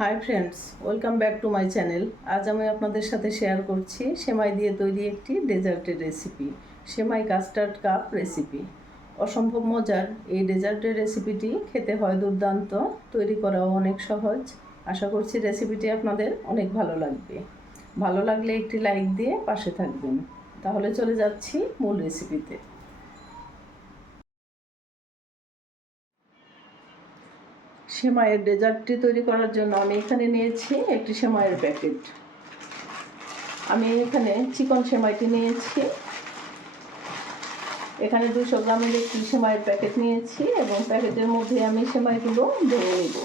Hi friends welcome back to my channel আজ আমি আপনাদের সাথে শেয়ার করছি সেমাই দিয়ে তৈরি একটি ডেজার্টের রেসিপি সেমাই কাস্টার্ড কাপ রেসিপি অসম্ভব মজার, এই ডেজার্টের রেসিপিটি খেতে হয় দুর্দান্ত, তৈরি করাও অনেক সহজ। আশা করছি রেসিপিটি আপনাদের অনেক ভালো লাগবে। ভালো লাগলে একটি লাইক দিয়ে পাশে থাকবেন। তাহলে চলে যাচ্ছি মূল রেসিপিতে সেমাইয়ের ডেজার্টটি তৈরি করার জন্য আমি এখানে নিয়েছি একটি সেমাইয়ের প্যাকেট। আমি এখানে চিকন সেমাইটি নিয়েছি। এখানে দুশো গ্রামের একটি সেমাইয়ের প্যাকেট নিয়েছি এবং প্যাকেটের মধ্যে আমি সেমাইগুলো ভেঙে নিব।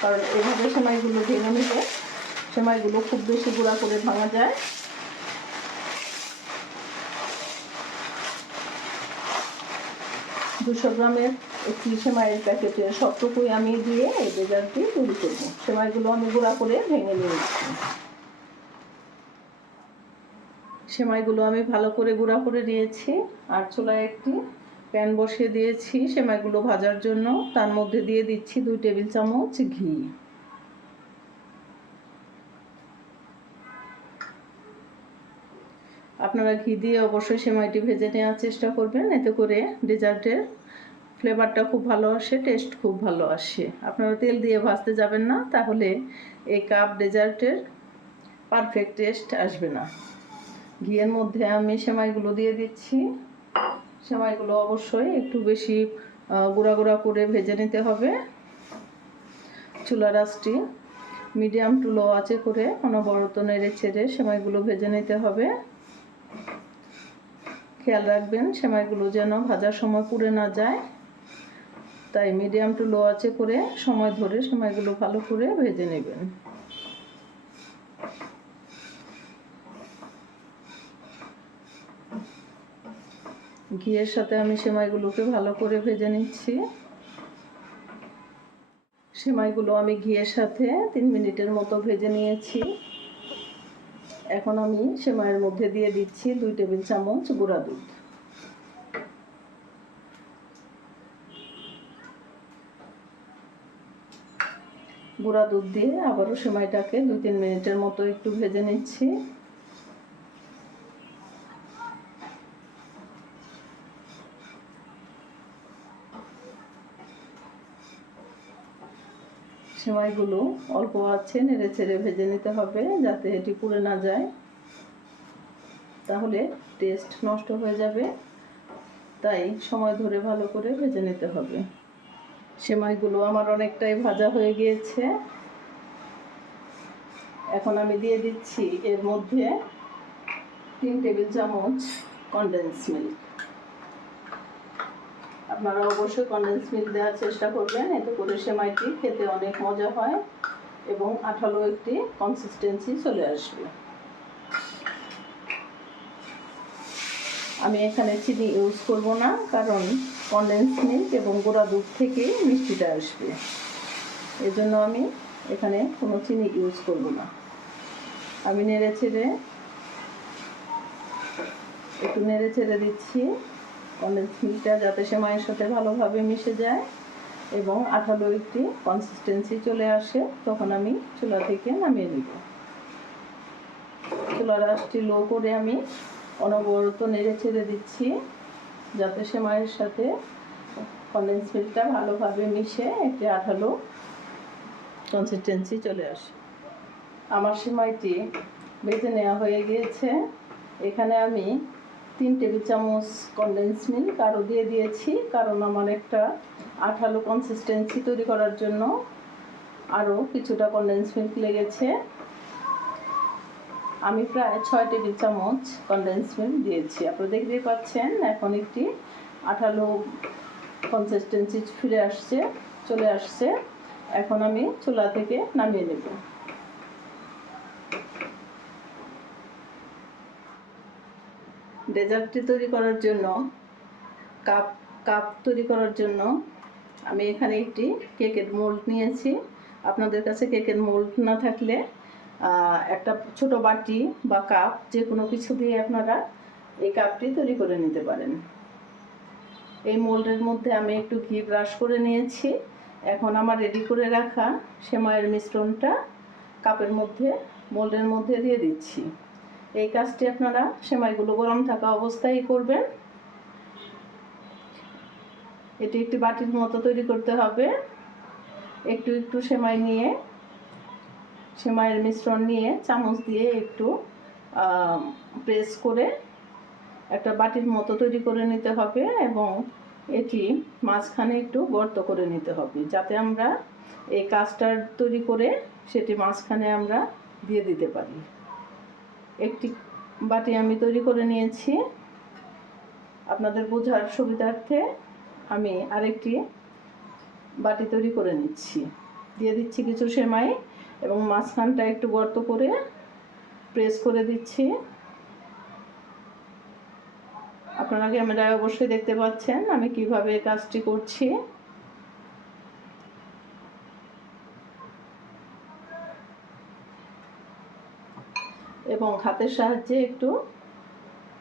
কারণ এভাবে সেমাইগুলো ভেঙে নিলে সেমাইগুলো খুব বেশি গুঁড়া করে ভাঙা যায়। দুশো গ্রামের একটি সেমাইয়ের প্যাকেটে সবটুকুই আমি দিয়ে এই ডেজার্টটি তৈরি করব। সেমাইগুলো আমি গুঁড়া করে ভেঙে নিয়েছি সেমাইগুলো আমি ভালো করে গুঁড়া করে নিয়েছি আর চুলায় একটি প্যান বসিয়ে দিয়েছি। সেমাইগুলো ভাজার জন্য তার মধ্যে দিয়ে দিচ্ছি দুই টেবিল চামচ ঘি। আপনারা ঘি দিয়ে অবশ্যই সেমাইটি ভেজে নেওয়ার চেষ্টা করবেন। এতে করে ডেজার্টের ফ্লেভারটা খুব ভালো আসে, টেস্ট খুব ভালো আসে। আপনারা তেল দিয়ে ভাজতে যাবেন না, তাহলে এই কাপ ডেজার্টের পারফেক্ট টেস্ট আসবে না। ঘিয়ের মধ্যে আমি সেমাইগুলো দিয়ে দিচ্ছি। সেমাইগুলো অবশ্যই একটু বেশি গুঁড়া গুঁড়া করে ভেজে নিতে হবে। চুলা রাসটি মিডিয়াম টু লো আছে করে অনবরত নেড়ে ছেড়ে সেমাইগুলো ভেজে নিতে হবে। খেয়াল রাখবেন, সেমাইগুলো যেন ভাজার সময় পুড়ে না যায়। তাই মিডিয়াম টু লো আছে করে সময় ধরে সেমাইগুলো ভালো করে ভেজে নেবেন। ঘিয়ের সাথে আমি সেমাইগুলোকে ভালো করে ভেজে নিচ্ছি। সেমাইগুলো আমি ঘিয়ের সাথে তিন মিনিটের মতো ভেজে নিয়েছি। এখন আমি সেমাইয়ের মধ্যে দিয়ে দিচ্ছি দুই টেবিল চামচ গুঁড়া দুধ। গুঁড়া দুধ দিয়ে আবারও সেমাইটাকে দুই তিন মিনিটের মতো একটু ভেজে নিচ্ছি। সেমাইগুলো অল্প আছে, নেড়ে ছেড়ে ভেজে নিতে হবে যাতে এটি পুড়ে না যায়। তাহলে টেস্ট নষ্ট হয়ে যাবে, তাই সময় ধরে ভালো করে ভেজে নিতে হবে। সেমাইগুলো আমার অনেকটাই ভাজা হয়ে গিয়েছে। এখন আমি দিয়ে দিচ্ছি এর মধ্যে তিন টেবিল চামচ কনডেন্স মিল্ক আপনারা অবশ্যই কনডেন্স মিল্ক দেওয়ার চেষ্টা করবেন। এতে করে সেমাইটি খেতে অনেক মজা হয় এবং আঠালো একটি কনসিস্টেন্সি চলে আসবে। আমি এখানে চিনি ইউজ করব না, কারণ কনডেন্স মিল্ক এবং গোড়া দুধ থেকে মিষ্টিটা আসবে। এজন্য আমি এখানে কোনো চিনি ইউজ করব না। আমি নেড়ে ছেড়ে একটু নেড়ে ছেড়ে দিচ্ছি। কন্ডেন্স মিল্কটা যাতে সেমাইয়ের সাথে ভালোভাবে মিশে যায় এবং আঠালো একটি কনসিস্টেন্সি চলে আসে, তখন আমি চুলা থেকে নামিয়ে নিব। চুলার আঁচটি লো করে আমি অনবরত নেড়ে ছেড়ে দিচ্ছি, যাতে সেমাইয়ের সাথে কন্ডেন্স মিল্কটা ভালোভাবে মিশে একটি আঠালো কনসিস্টেন্সি চলে আসে। আমার সেমাইটি বেজে নেওয়া হয়ে গিয়েছে। এখানে আমি তিন টেবিল চামচ কনডেন্স মিল্ক আরও দিয়ে দিয়েছি, কারণ আমার একটা আঠালো কনসিস্টেন্সি তৈরি করার জন্য আরও কিছুটা কনডেন্স মিল্ক লেগেছে। আমি প্রায় ছয় টেবিল চামচ কনডেন্স মিল্ক দিয়েছি। আপনারা দেখতেই পাচ্ছেন, এখন একটি আঠালো কনসিস্টেন্সি ফিরে আসছে, চলে আসছে। এখন আমি চুলা থেকে নামিয়ে নেব। ডেজার্টটি তৈরি করার জন্য, কাপ কাপ তৈরি করার জন্য আমি এখানে একটি কেকের মোল্ড নিয়েছি। আপনাদের কাছে কেকের মোল্ড না থাকলে একটা ছোট বাটি বা কাপ যে কোনো কিছু দিয়ে আপনারা এই কাপটি তৈরি করে নিতে পারেন। এই মোল্ডের মধ্যে আমি একটু ঘি ব্রাশ করে নিয়েছি। এখন আমার রেডি করে রাখা সেমাইয়ের মিশ্রণটা কাপের মধ্যে, মোল্ডের মধ্যে দিয়ে দিচ্ছি। এই কাজটি আপনারা সেমাইগুলো গরম থাকা অবস্থায় করবেন। এটি একটি বাটির মতো তৈরি করতে হবে। একটু একটু সেমাই নিয়ে, সেমাইয়ের মিশ্রণ নিয়ে চামচ দিয়ে একটু প্রেস করে একটা বাটির মতো তৈরি করে নিতে হবে এবং এটি মাঝখানে একটু গর্ত করে নিতে হবে যাতে আমরা এই কাস্টার্ড তৈরি করে সেটি মাঝখানে আমরা দিয়ে দিতে পারি। একটি বাটি আমি তৈরি করে নিয়েছি। আপনাদের বোঝার সুবিধার্থে আমি আরেকটি বাটি তৈরি করে নিচ্ছি। দিয়ে দিচ্ছি কিছু সেমাই এবং মাঝখানটা একটু গর্ত করে প্রেস করে দিচ্ছি। আপনারা ক্যামেরায় অবশ্যই দেখতে পাচ্ছেন আমি কীভাবে কাজটি করছি। এবং হাতের সাহায্যে একটু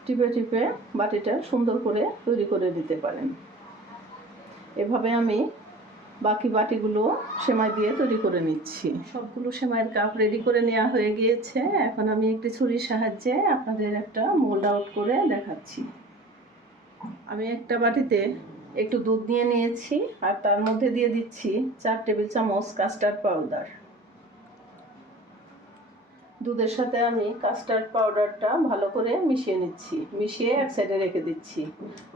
টিপে টিপে বাটিটা সুন্দর করে তৈরি করে দিতে পারেন। এভাবে আমি বাকি বাটিগুলো সেমাই দিয়ে তৈরি করে নিচ্ছি। সবগুলো সেমাইয়ের কাপ রেডি করে নেওয়া হয়ে গিয়েছে। এখন আমি একটি ছুরির সাহায্যে আপনাদের একটা মোল্ড আউট করে দেখাচ্ছি। আমি একটা বাটিতে একটু দুধ নিয়ে নিয়েছি আর তার মধ্যে দিয়ে দিচ্ছি চার টেবিল চামচ কাস্টার্ড পাউডার দুধের সাথে আমি কাস্টার্ড পাউডারটা ভালো করে মিশিয়ে নিচ্ছি। মিশিয়ে এক সাইডে রেখে দিচ্ছি।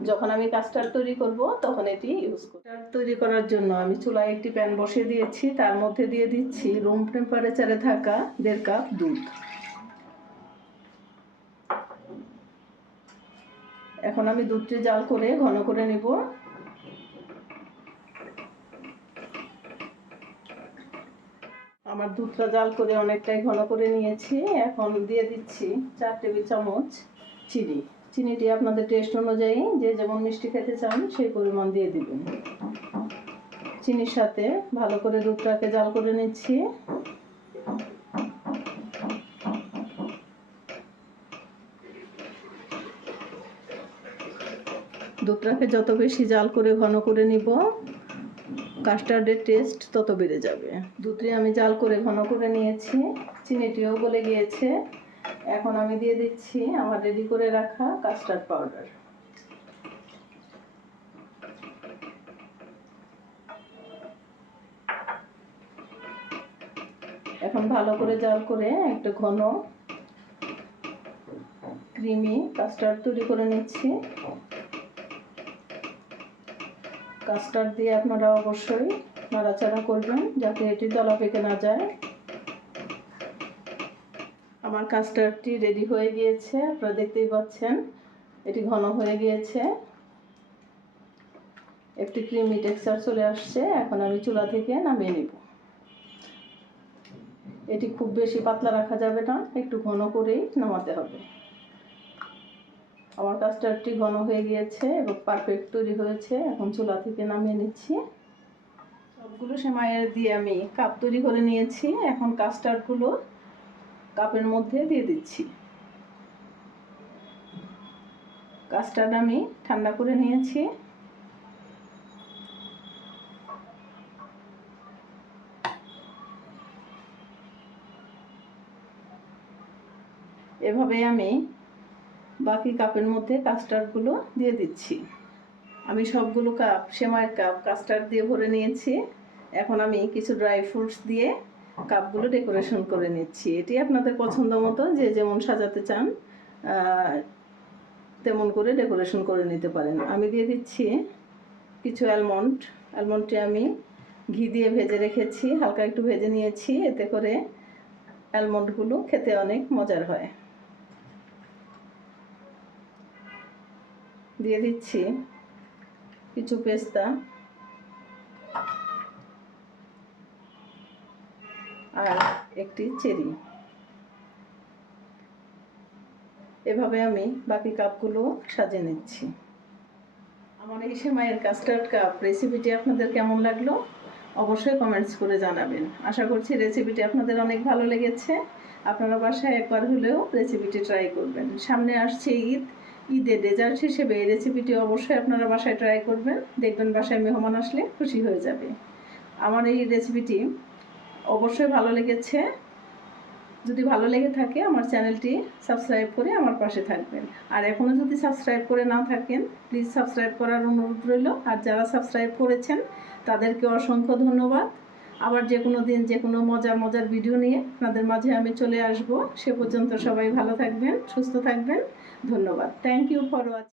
যখন আমি কাস্টার্ড তৈরি করব, তখন এটি ইউজ করব। তৈরি করার জন্য আমি চুলায় একটি প্যান বসিয়ে দিয়েছি। তার মধ্যে দিয়ে দিচ্ছি রুম টেম্পারেচারে থাকা দেড় কাপ দুধ। এখন আমি দুধটি জাল করে ঘন করে নিব। আমার দুধটা জাল করে অনেকটাই ঘন করে নিয়েছি। এখন দিয়ে দিচ্ছি চার টেবিল চামচ চিনি। চিনিটি আপনাদের টেস্ট অনুযায়ী যে যেমন মিষ্টি খেতে চান সেই পরিমাণ দিয়ে দিবেন। চিনির সাথে ভালো করে দুধটাকে জাল করে নিচ্ছি। দুধটাকে যত বেশি জাল করে ঘন করে নিব কাস্টার্ডের টেস্ট তত বেড়ে যাবে। দুধটি আমি জাল করে ঘন করে নিয়েছি। চিনিটিও গলে গিয়েছে। এখন আমি দিয়ে দিচ্ছি আমার রেডি করে রাখা কাস্টার্ড পাউডার এখন ভালো করে জাল করে একটা ঘন ক্রিমি কাস্টার্ড তৈরি করে নিচ্ছি। কাস্টার্ড দিয়ে আপনারা অবশ্যই নাড়াচাড়া করবেন যাতে এটি দলা পেকে না যায়। আমার কাস্টার্ডটি রেডি হয়ে গিয়েছে, আপনারা দেখতেই পাচ্ছেন, এটি ঘন হয়ে গিয়েছে। একটি ক্রিমি টেক্সচার চলে আসছে, এখন আমি চুলা থেকে নামিয়ে নিব। এটি খুব বেশি পাতলা রাখা যাবে না, একটু ঘন করেই নামাতে হবে। আমার কাস্টার্ডটি ঘন হয়ে গিয়েছে এবং পারফেক্ট তৈরি হয়েছে। এখন চুলা থেকে নামিয়ে নিচ্ছি। সবগুলো সেমাইয়ের দিয়ে আমি কাপ তৈরি করে নিয়েছি। এখন কাস্টার্ডগুলো কাপের মধ্যে দিয়ে দিচ্ছি। কাস্টার্ড আমি ঠান্ডা করে নিয়েছি। এভাবে আমি বাকি কাপের মধ্যে কাস্টার্ডগুলো দিয়ে দিচ্ছি। আমি সবগুলো কাপ, সেমাইয়ের কাপ কাস্টার্ড দিয়ে ভরে নিয়েছি। এখন আমি কিছু ড্রাই ফ্রুটস দিয়ে কাপগুলো ডেকোরেশন করে নিচ্ছি। এটি আপনাদের পছন্দ মতো, যে যেমন সাজাতে চান তেমন করে ডেকোরেশন করে নিতে পারেন। আমি দিয়ে দিচ্ছি কিছু অ্যালমন্ড। অ্যালমন্ডটি আমি ঘি দিয়ে ভেজে রেখেছি, হালকা একটু ভেজে নিয়েছি। এতে করে অ্যালমন্ডগুলো খেতে অনেক মজার হয়। দিয়ে দিচ্ছি কিছু পেস্তা। আর একটি চেরি। এভাবে আমি বাকি কাপগুলো সাজিয়ে নিচ্ছি। আমার এই সেমাইয়ের কাস্টার্ড কাপ রেসিপিটি আপনাদের কেমন লাগল অবশ্যই কমেন্টস করে জানাবেন। আশা করছি রেসিপিটি আপনাদের অনেক ভালো লেগেছে। আপনারা বাসায় একবার হলেও রেসিপিটি ট্রাই করবেন। সামনে আসছে ঈদ। ঈদের ডেজার্ট হিসেবে এই রেসিপিটি অবশ্যই আপনারা বাসায় ট্রাই করবেন। দেখবেন বাসায় মেহমান আসলে খুশি হয়ে যাবে। আমার এই রেসিপিটি অবশ্যই ভালো লেগেছে। যদি ভালো লেগে থাকে, আমার চ্যানেলটি সাবস্ক্রাইব করে আমার পাশে থাকবেন। আর এখনও যদি সাবস্ক্রাইব করে না থাকেন প্লিজ সাবস্ক্রাইব করার অনুরোধ রইল। আর যারা সাবস্ক্রাইব করেছেন, তাদেরকে অসংখ্য ধন্যবাদ। আবার যে কোনো দিন, যে কোনো মজার মজার ভিডিও নিয়ে আপনাদের মাঝে আমি চলে আসব। সে পর্যন্ত সবাই ভালো থাকবেন, সুস্থ থাকবেন। ধন্যবাদ। Thank you for watching